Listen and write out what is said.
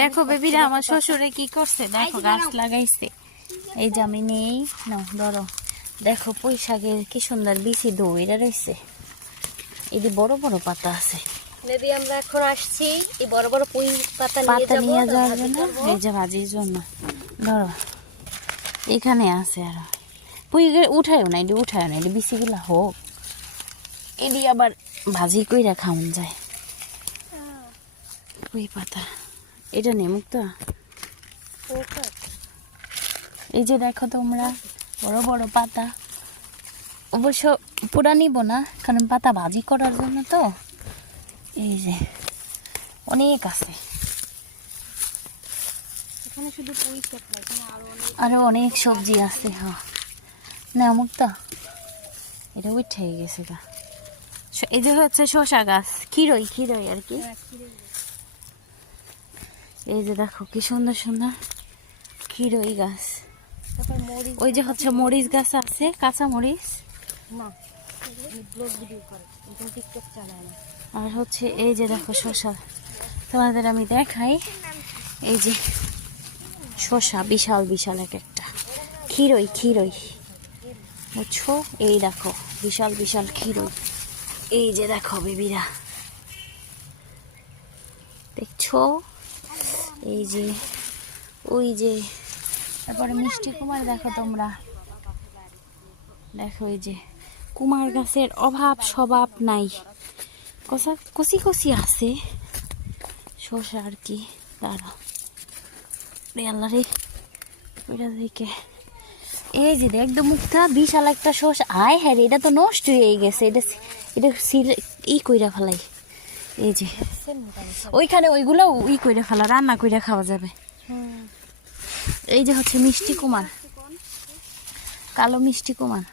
দেখো বেবিরা আমার শ্বশুরে কি করছে, দেখো গাছ লাগাইছে। এই যে আমি নেই না ধরো, দেখো পুঁই শাকের কি সুন্দর বিচি দইরা রয়েছে। এদি বড় বড় পাতা আছে। নদী আমরা এখন আসছি এই বড় বড় পুঁই পাতা নিয়ে যাওয়ার জন্য, এই যে ভাজির জন্য। ধরো এখানে আছে আরো পুঁই, উঠায়ও না, এটি উঠায়ও না, এটি বিচিগুলা হোক, এটি আবার ভাজি কইরা খাওয়ান যায়। পুঁই পাতা এটা নেমুক তো। এই যে দেখো তোমরা বড় বড় পাতা, অবশ্য পুরা নিব না কারণ পাতা ভাজি করার জন্য তো। এই যে অনেক আছে, এখানে শুধু পুঁই শাক না, এখানে আরো অনেক সবজি আছে। হ্যাঁ না মুক্তা এটা উঠে গেছে গা। এই যে হচ্ছে শসা গাছ, খিরই খিরই আর কি। এই যে দেখো কি সুন্দর সুন্দর খিরই গাছ। ওই যে হচ্ছে মরিচ গাছ আছে, কাঁচা মরিচ। আর হচ্ছে এই যে দেখো শসা, তোমাদের আমি দেখাই। এই যে শসা বিশাল বিশাল এক একটা, খিরই খিরই বুঝছো। এই দেখো বিশাল বিশাল খিরই। এই যে দেখো বেবিরা দেখছো, এই যে ওই যে। তারপরে মিষ্টি কুমার দেখো তোমরা, দেখো এই যে কুমার গাছের অভাব স্বভাব নাই, কচি কচি আছে শসা আর কি। দাঁড়াও আল্লাহ রে ওইটা দেখে। এই যে একদম মুখটা বিশাল একটা শসা। আয় হ্যাঁ এটা তো নষ্ট হয়ে গেছে, এটা এটা ই কইরা ফেলাই। এই যে ওইখানে ওইগুলো ই কইরা ফেলা, রান্না কইরা খাওয়া যাবে। এই যে হচ্ছে মিষ্টি কুমার, কালো মিষ্টি কুমার।